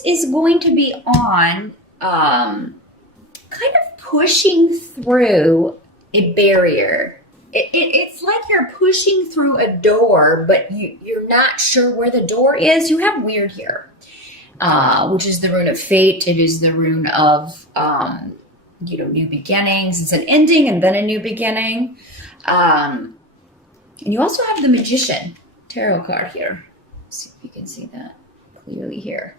focus is going to be on kind of pushing through a barrier. It's like you're pushing through a door, but you're not sure where the door is. You have weird here, which is the rune of fate. It is the rune of, new beginnings. It's an ending and then a new beginning. And you also have the Magician tarot card here. Let's see if you can see that clearly here.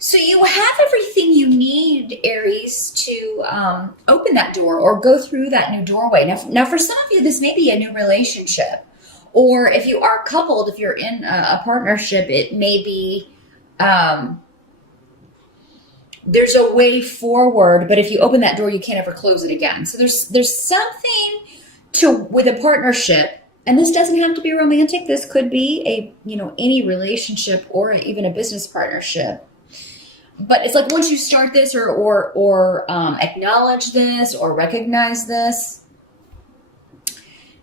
So you have everything you need, Aries, to open that door or go through that new doorway. Now, for some of you, this may be a new relationship. Or if you are coupled, if you're in a partnership, it may be there's a way forward, but if you open that door, you can't ever close it again. So there's something with a partnership, and this doesn't have to be romantic. This could be any relationship or even a business partnership. But it's like once you start this or acknowledge this or recognize this,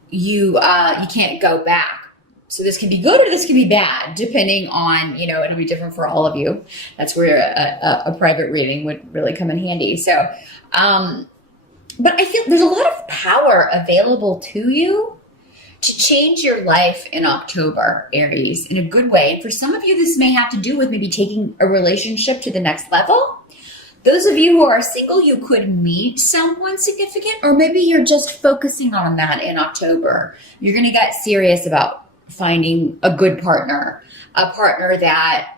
you can't go back. So this can be good or this can be bad, depending on, it'll be different for all of you. That's where a private reading would really come in handy. So, but I feel there's a lot of power available to you to change your life in October, Aries, in a good way. And for some of you, this may have to do with maybe taking a relationship to the next level. Those of you who are single, you could meet someone significant, or maybe you're just focusing on that in October. You're going to get serious about finding a good partner, a partner that,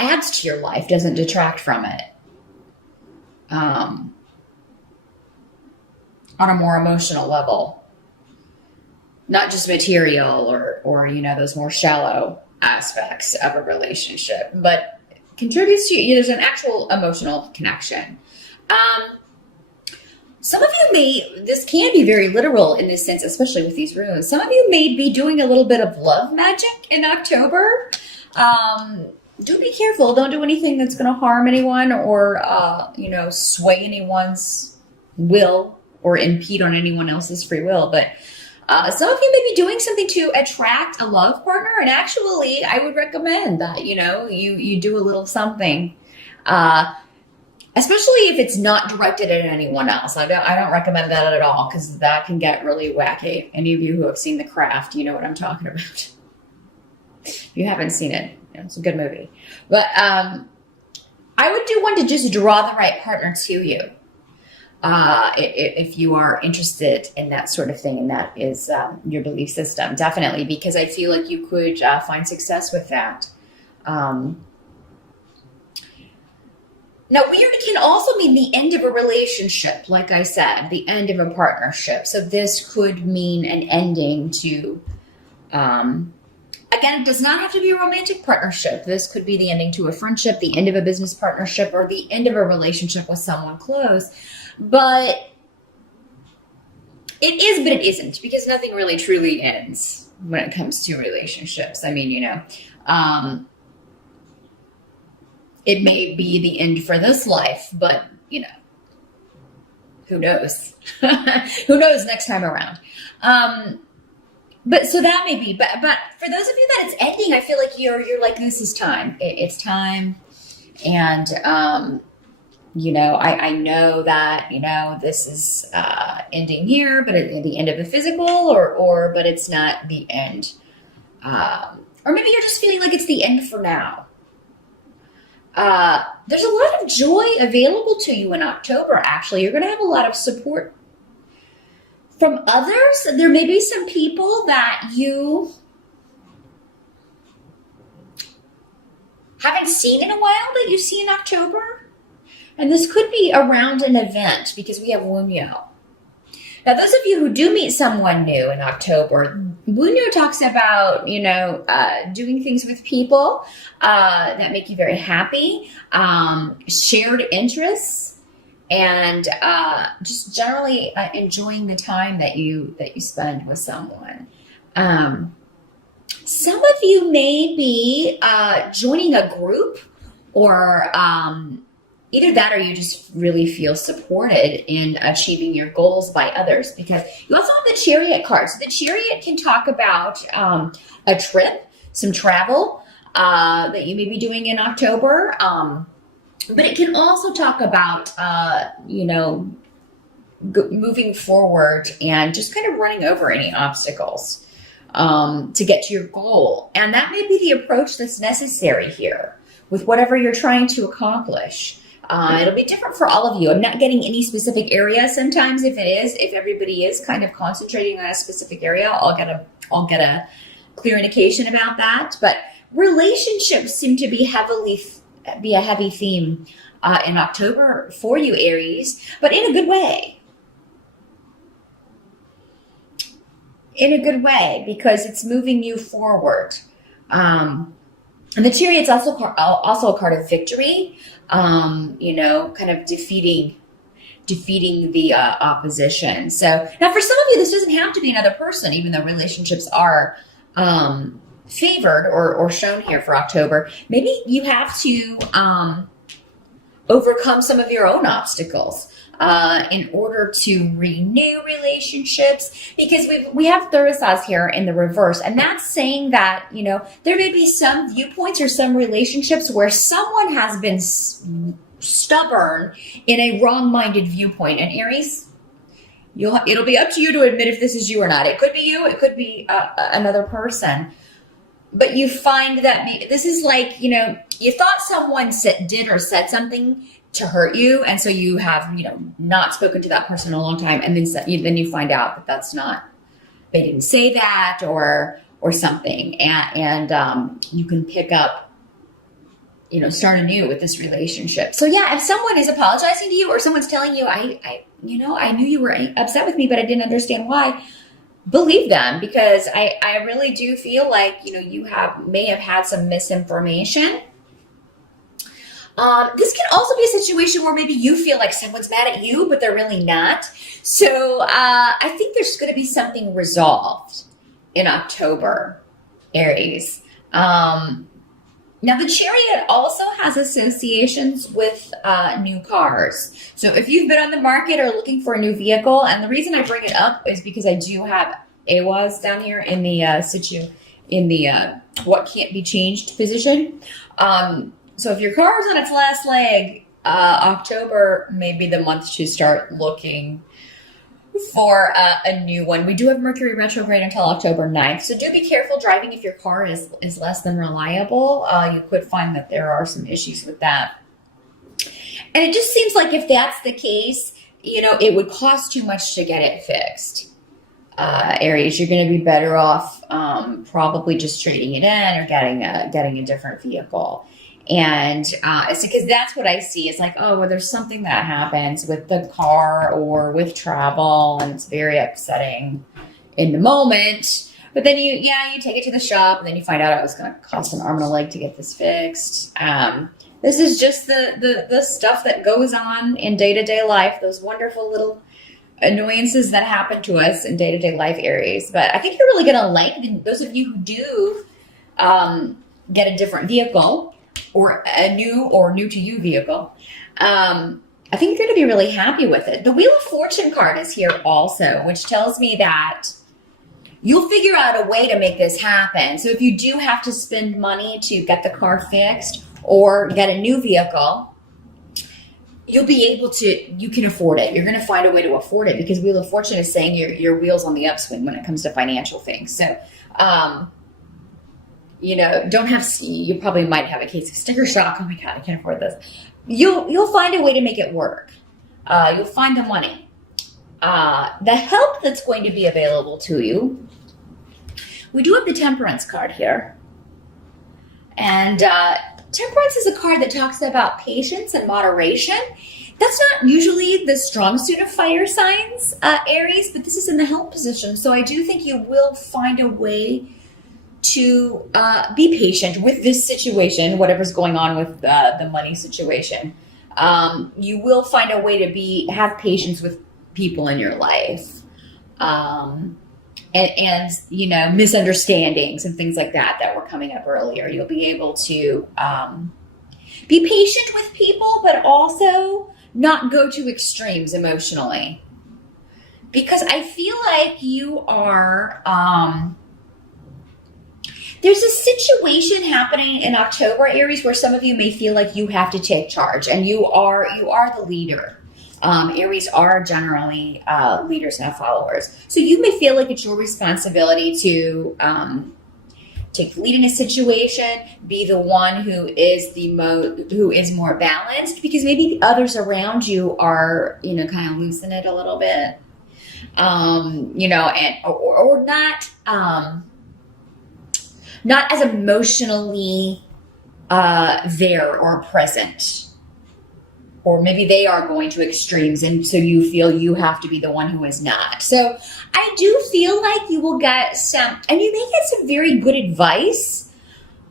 adds to your life, doesn't detract from it. On a more emotional level, not just material or those more shallow aspects of a relationship, but contributes to there's an actual emotional connection. Some of you this can be very literal in this sense, especially with these runes. Some of you may be doing a little bit of love magic in October. Do be careful. Don't do anything that's going to harm anyone or, sway anyone's will or impede on anyone else's free will. But some of you may be doing something to attract a love partner. And actually, I would recommend that, you do a little something, especially if it's not directed at anyone else. I don't recommend that at all, because that can get really wacky. Any of you who have seen The Craft, you know what I'm talking about. If you haven't seen it, it's a good movie. But I would do one to just draw the right partner to you. If you are interested in that sort of thing, and that is your belief system, definitely, because I feel like you could find success with that. Now, weird can also mean the end of a relationship, like I said, the end of a partnership. So this could mean an ending to, again, it does not have to be a romantic partnership. This could be the ending to a friendship, the end of a business partnership, or the end of a relationship with someone close. But it is, but it isn't, because nothing really truly ends when it comes to relationships. I mean, it may be the end for this life, but, who knows? Who knows next time around? But so that may be, but for those of you that it's ending, I feel like you're like, this is time. It's time. And, I know that, this is ending here, but at the end of the physical but it's not the end. Or maybe you're just feeling like it's the end for now. There's a lot of joy available to you in October, actually. You're going to have a lot of support from others. There may be some people that you haven't seen in a while that you see in October. And this could be around an event, because we have Wunyo. Now, those of you who do meet someone new in October, Wunyo talks about, doing things with people that make you very happy, shared interests, and just generally enjoying the time that you spend with someone. Some of you may be joining a group, or either that, or you just really feel supported in achieving your goals by others, because you also have the Chariot card. So the Chariot can talk about a trip. some travel that you may be doing in October. But it can also talk about, moving forward and just kind of running over any obstacles to get to your goal. And that may be the approach that's necessary here with whatever you're trying to accomplish. It'll be different for all of you. I'm not getting any specific area. Sometimes if everybody is kind of concentrating on a specific area, I'll get a clear indication about that. But relationships seem to be a heavy theme in October for you, Aries, but in a good way. In a good way, because it's moving you forward. And the Chariot's also a card of victory, kind of defeating the opposition. So now for some of you, this doesn't have to be another person, even though relationships are favored or shown here for October. Maybe you have to overcome some of your own obstacles in order to renew relationships, because we have Thursday here in the reverse, and that's saying that there may be some viewpoints or some relationships where someone has been stubborn in a wrong-minded viewpoint. And Aries, it'll be up to you to admit if this is you or not. It could be you, it could be another person. But you find that this is like, you thought someone did or said something to hurt you, and so you have, not spoken to that person in a long time, and then you find out that that's not, they didn't say that or something, and you can pick up, start anew with this relationship. So yeah, if someone is apologizing to you or someone's telling you, I knew you were upset with me, but I didn't understand why. Believe them, because I really do feel like, you may have had some misinformation. This can also be a situation where maybe you feel like someone's mad at you, but they're really not. So I think there's going to be something resolved in October, Aries. Now, the Chariot also has associations with new cars. So if you've been on the market or looking for a new vehicle, and the reason I bring it up is because I do have AWAS down here in the what can't be changed position. So if your car is on its last leg, October may be the month to start looking for a new one. We do have Mercury retrograde until October 9th. So do be careful driving if your car is less than reliable. You could find that there are some issues with that. And it just seems like if that's the case, it would cost too much to get it fixed. Aries, you're going to be better off probably just trading it in or getting a different vehicle. And it's because that's what I see. It's like, oh, well, there's something that happens with the car or with travel, and it's very upsetting in the moment. But then you take it to the shop, and then you find out it was going to cost an arm and a leg to get this fixed. This is just the stuff that goes on in day-to-day life, those wonderful little annoyances that happen to us in day-to-day life, Aries. But I think you're really going to like those of you who do get a different vehicle, or a new to you vehicle. I think you're going to be really happy with it. The Wheel of Fortune card is here also, which tells me that you'll figure out a way to make this happen. So if you do have to spend money to get the car fixed or get a new vehicle, you can afford it. You're going to find a way to afford it, because Wheel of Fortune is saying your wheel's on the upswing when it comes to financial things. So, you probably might have a case of sticker shock. Oh my God, I can't afford this. You'll find a way to make it work. You'll find the money. The help that's going to be available to you. We do have the Temperance card here. And Temperance is a card that talks about patience and moderation. That's not usually the strong suit of fire signs, Aries, but this is in the help position. So I do think you will find a way to be patient with this situation, whatever's going on with the money situation. You will find a way to have patience with people in your life, and misunderstandings and things like that were coming up earlier. You'll be able to be patient with people, but also not go to extremes emotionally, because I feel like you are There's a situation happening in October, Aries, where some of you may feel like you have to take charge, and you are the leader. Aries are generally leaders and followers, so you may feel like it's your responsibility to take the lead in a situation, be the one who is more balanced, because maybe the others around you are, kind of losing it a little bit, or not. Not as emotionally there or present. Or maybe they are going to extremes, and so you feel you have to be the one who is not. So I do feel like you will get and you may get some very good advice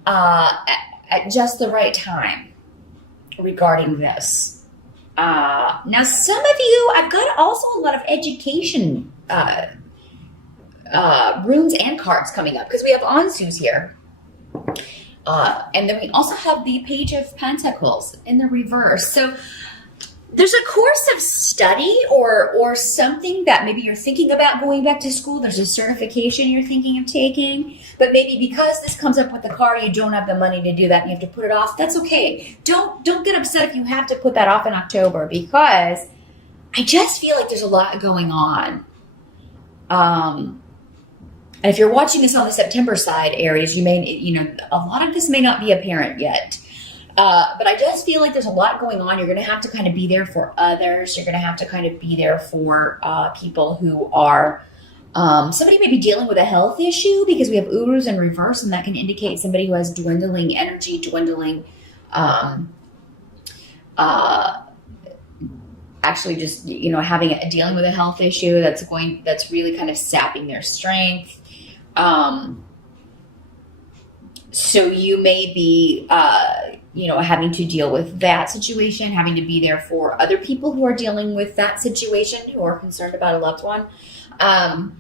at just the right time regarding this. Now, some of you, I've got also a lot of education runes and cards coming up, because we have Ansus here. And then we also have the Page of Pentacles in the reverse. So there's a course of study or something that maybe you're thinking about going back to school. There's a certification you're thinking of taking, but maybe because this comes up with the car, you don't have the money to do that and you have to put it off. That's okay. Don't get upset if you have to put that off in October, because I just feel like there's a lot going on. And if you're watching this on the September side, Aries, you may, a lot of this may not be apparent yet. But I just feel like there's a lot going on. You're going to have to kind of be there for others. You're going to have to kind of be there for people who are, somebody may be dealing with a health issue, because we have Urus in reverse, and that can indicate somebody who has dwindling energy, actually just, dealing with a health issue that's really kind of sapping their strength. So you may be, having to deal with that situation, having to be there for other people who are dealing with that situation, who are concerned about a loved one. And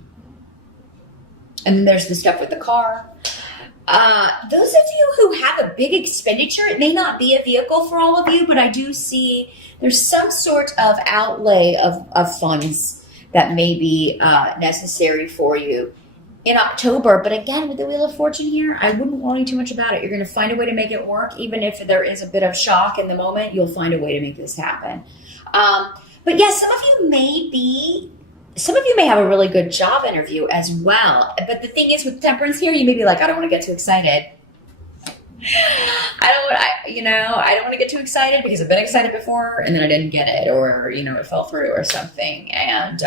then there's the stuff with the car. Those of you who have a big expenditure, it may not be a vehicle for all of you, but I do see there's some sort of outlay of funds that may be necessary for you in October. But again, with the Wheel of Fortune here, I wouldn't worry too much about it. You're going to find a way to make it work. Even if there is a bit of shock in the moment, you'll find a way to make this happen. But yes, some of you may have a really good job interview as well. But the thing is, with Temperance here, you may be like, I don't want to get too excited. I don't want to get too excited, because I've been excited before and then I didn't get it, or, it fell through or something. And,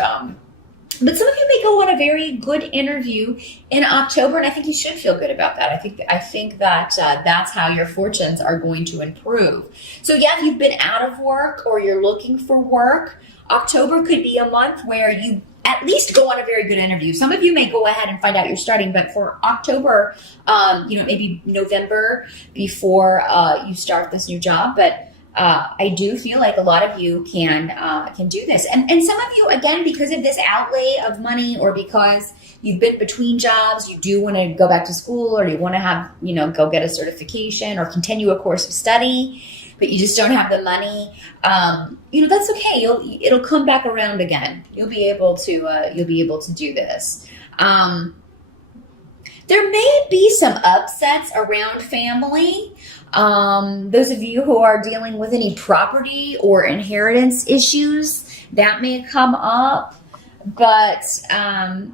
but some of you may go on a very good interview in October, and I think you should feel good about that. I think that that's how your fortunes are going to improve. So yeah, if you've been out of work or you're looking for work, October could be a month where you at least go on a very good interview. Some of you may go ahead and find out you're starting, but for October, maybe November before you start this new job. But I do feel like a lot of you can do this. And some of you, again, because of this outlay of money, or because you've been between jobs, you do want to go back to school, or you want to have, go get a certification or continue a course of study, but you just don't have the money. That's okay. It'll come back around again. You'll be able to do this. There may be some upsets around family. Those of you who are dealing with any property or inheritance issues, that may come up. But, I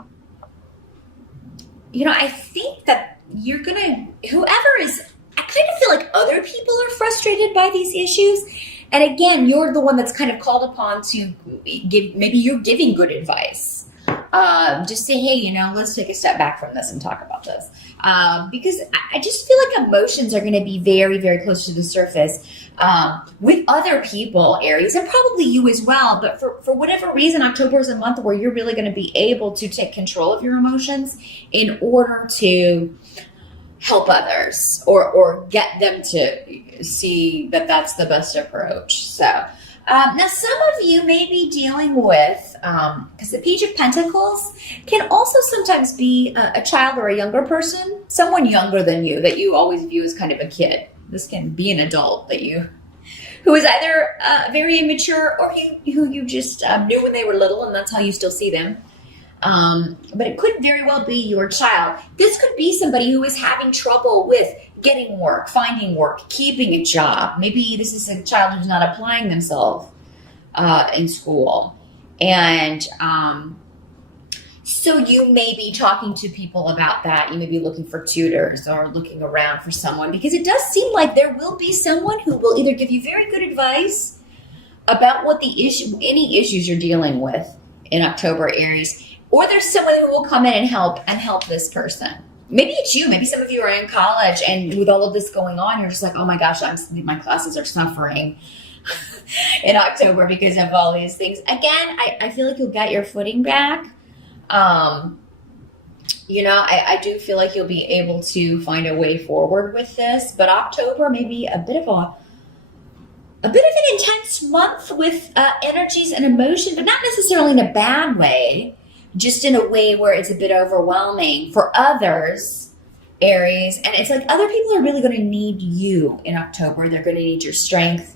think that whoever is, I kind of feel like other people are frustrated by these issues. And again, you're the one that's kind of called upon to maybe you're giving good advice. Just say, hey, let's take a step back from this and talk about this. Because I just feel like emotions are going to be very, very close to the surface with other people, Aries, and probably you as well. But for whatever reason, October is a month where you're really going to be able to take control of your emotions in order to help others or get them to see that that's the best approach. So now some of you may be dealing with, because the Page of Pentacles can also sometimes be a child or a younger person, someone younger than you that you always view as kind of a kid. This can be an adult who is either very immature, or who you just knew when they were little, and that's how you still see them. But it could very well be your child. This could be somebody who is having trouble with getting work, finding work, keeping a job. Maybe this is a child who's not applying themselves in school. And so you may be talking to people about that. You may be looking for tutors or looking around for someone, because it does seem like there will be someone who will either give you very good advice about what any issues you're dealing with in October, Aries, or there's someone who will come in and help this person. Maybe it's you. Maybe some of you are in college, and with all of this going on, you're just like, oh my gosh, my classes are suffering in October because of all these things. Again, I feel like you'll get your footing back. I do feel like you'll be able to find a way forward with this, but October may be a bit of an intense month with energies and emotion, but not necessarily in a bad way, just in a way where it's a bit overwhelming for others, Aries. And it's like other people are really going to need you in October. They're going to need your strength.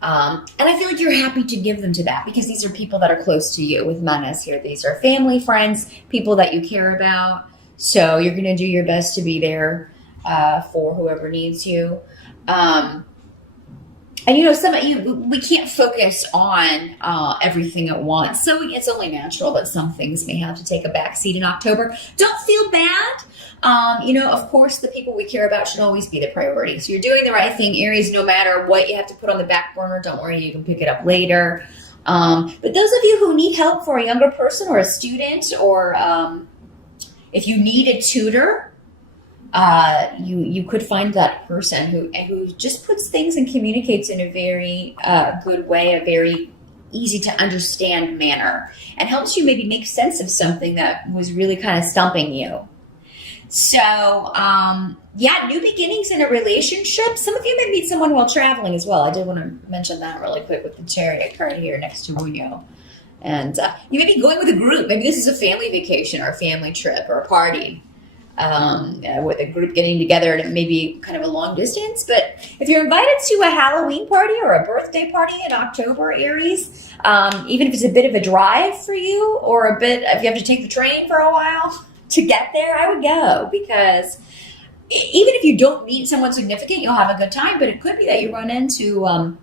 And I feel like you're happy to give them to that, because these are people that are close to you with Manas here. These are family, friends, people that you care about. So you're going to do your best to be there for whoever needs you. And some of you, we can't focus on everything at once. So it's only natural that some things may have to take a back seat in October. Don't feel bad. Of course, the people we care about should always be the priority. So you're doing the right thing, Aries, no matter what you have to put on the back burner. Don't worry, you can pick it up later. But those of you who need help for a younger person or a student, or if you need a tutor, you could find that person who just puts things and communicates in a very good way, a very easy to understand manner, and helps you maybe make sense of something that was really kind of stumping you. So, new beginnings in a relationship. Some of you may meet someone while traveling as well. I did want to mention that really quick with the Chariot card here next to Leo. And you may be going with a group. Maybe this is a family vacation or a family trip or a party. With a group getting together, and it may be kind of a long distance. But if you're invited to a Halloween party or a birthday party in October, Aries, even if it's a bit of a drive for you, or if you have to take the train for a while to get there, I would go, because even if you don't meet someone significant, you'll have a good time. But it could be that you run into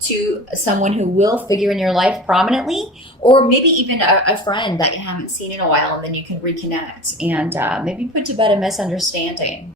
to someone who will figure in your life prominently, or maybe even a friend that you haven't seen in a while, and then you can reconnect and maybe put to bed a misunderstanding.